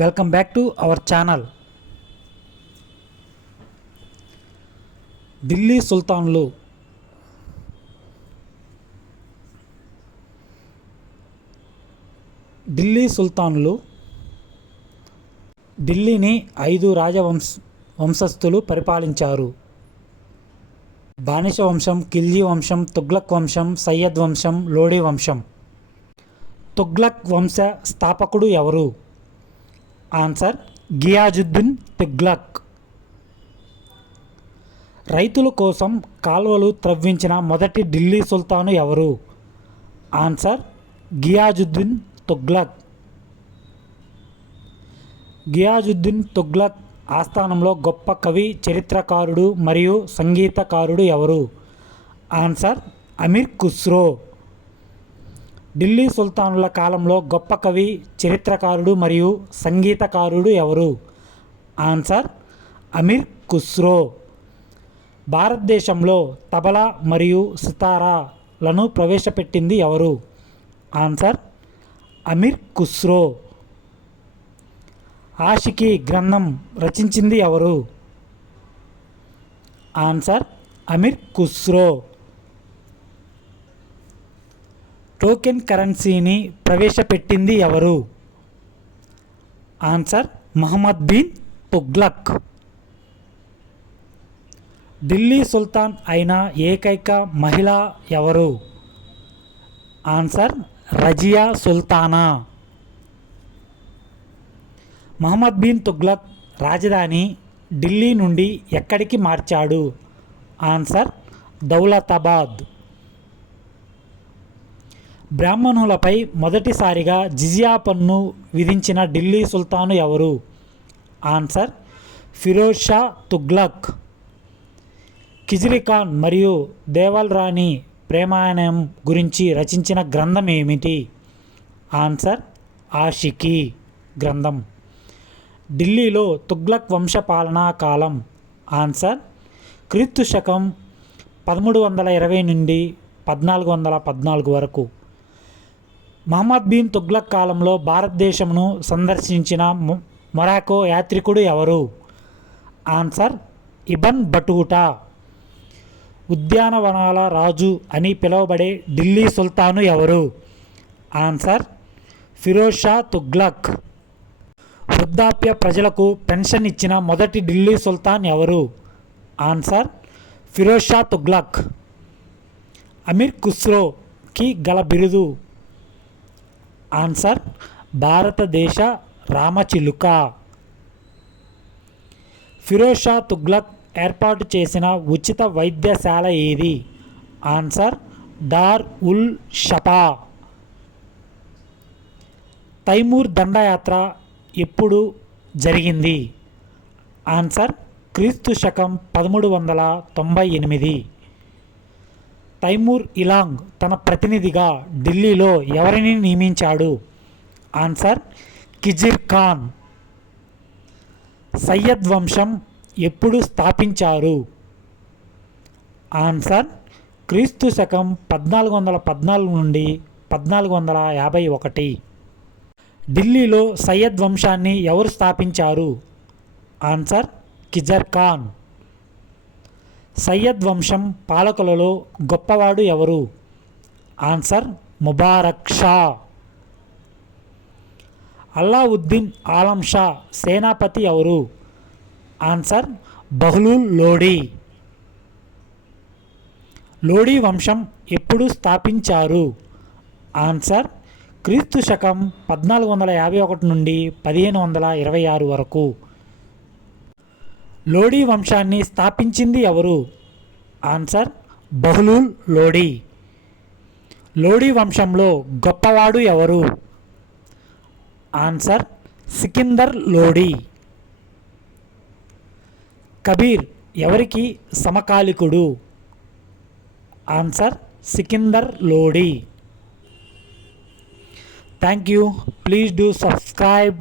Welcome back to our channel. Delhi సుల్తాన్లు ఢిల్లీని 5 వంశస్థులు పరిపాలించారు. బానిస వంశం, ఖిల్జీ వంశం, తుగ్లక్ వంశం, సయ్యద్ వంశం, లోడీ వంశం. తుగ్లక్ వంశ స్థాపకుడు ఎవరు? ఆన్సర్ గియాజుద్దీన్ తుగ్లక్. రైతుల కోసం కాల్వలు త్రవ్వించిన మొదటి ఢిల్లీ సుల్తాను ఎవరు? ఆన్సర్ గియాజుద్దీన్ తుగ్లక్. గియాజుద్దీన్ తుగ్లక్ ఆస్థానంలో గొప్ప కవి, చరిత్రకారుడు మరియు సంగీతకారుడు ఎవరు? ఆన్సర్ అమీర్ ఖుస్రో. ఢిల్లీ సుల్తానుల కాలంలో గొప్ప కవి, చరిత్రకారుడు మరియు సంగీతకారుడు ఎవరు? ఆన్సర్ అమీర్ ఖుస్రో. భారతదేశంలో తబలా మరియు సితారాలను ప్రవేశపెట్టింది ఎవరు? ఆన్సర్ అమీర్ ఖుస్రో. ఆషికీ గ్రంథం రచించింది ఎవరు? ఆన్సర్ అమీర్ ఖుస్రో. టోకెన్ కరెన్సీని ప్రవేశపెట్టింది ఎవరు? ఆన్సర్ మహమ్మద్ బిన్ తుగ్లక్. ఢిల్లీ సుల్తాన్ అయిన ఏకైక మహిళ ఎవరు? ఆన్సర్ రజియా సుల్తానా. మహమ్మద్ బిన్ తుగ్లక్ రాజధాని ఢిల్లీ నుండి ఎక్కడికి మార్చాడు? ఆన్సర్ దౌలతాబాద్. బ్రాహ్మణులపై మొదటిసారిగా జిజియా పన్ను విధించిన ఢిల్లీ సుల్తాను ఎవరు? ఆన్సర్ ఫిరోజ్ షా తుగ్లక్. ఖిజ్రీ ఖాన్ మరియు దేవల్ రాణి ప్రేమాయణం గురించి రచించిన గ్రంథం ఏమిటి? ఆన్సర్ ఆషికీ గ్రంథం. ఢిల్లీలో తుగ్లక్ వంశ పాలనా కాలం? ఆన్సర్ క్రీస్తు శకం 1320 నుండి 1414 వరకు. మహమ్మద్ బిన్ తుగ్లక్ కాలంలో భారతదేశంను సందర్శించిన మొరాకో యాత్రికుడు ఎవరు? Answer Ibn Battuta. ఉద్యానవనాల రాజు అని పిలువబడే ఢిల్లీ సుల్తాను ఎవరు? ఆన్సర్ ఫిరోజ్ షా తుగ్లక్. వృద్ధాప్య ప్రజలకు పెన్షన్ ఇచ్చిన మొదటి ఢిల్లీ సుల్తాన్ ఎవరు? ఆన్సర్ ఫిరోజ్ షా తుగ్లక్. అమీర్ ఖుస్రోకి గల బిరుదు? ఆన్సర్ భారతదేశ రామచిలుక. ఫిరోజ్ షా తుగ్లక్ ఏర్పాటు చేసిన ఉచిత వైద్యశాల ఏది? ఆన్సర్ దార్ ఉల్ షఫా. తైమూర్ దండయాత్ర ఎప్పుడు జరిగింది? ఆన్సర్ క్రీస్తు శకం 1398. తైమూర్ ఇలాంగ్ తన ప్రతినిధిగా ఢిల్లీలో ఎవరిని నియమించాడు? ఆన్సర్ ఖిజ్ర్ ఖాన్. సయ్యద్ వంశం ఎప్పుడు స్థాపించారు? ఆన్సర్ క్రీస్తు శకం 1414 నుండి 1451. ఢిల్లీలో సయ్యద్ వంశాన్ని ఎవరు స్థాపించారు? ఆన్సర్ ఖిజ్ర్ ఖాన్. సయ్యద్ వంశం పాలకులలో గొప్పవాడు ఎవరు? ఆన్సర్ ముబారక్ షా. అల్లావుద్దీన్ ఆలం షా సేనాపతి ఎవరు? ఆన్సర్ బహ్లూల్ లోడీ. లోడీ వంశం ఎప్పుడు స్థాపించారు? ఆన్సర్ క్రీస్తు శకం 1451 నుండి 1526 వరకు. లోడీ వంశాన్ని స్థాపించింది ఎవరు? ఆన్సర్ బహ్లూల్ లోడీ. లోడీ వంశంలో గొప్పవాడు ఎవరు? ఆన్సర్ సికిందర్ లోడీ. కబీర్ ఎవరికి సమకాలికుడు? Answer Sikandar Lodi. Thank you. Please do subscribe.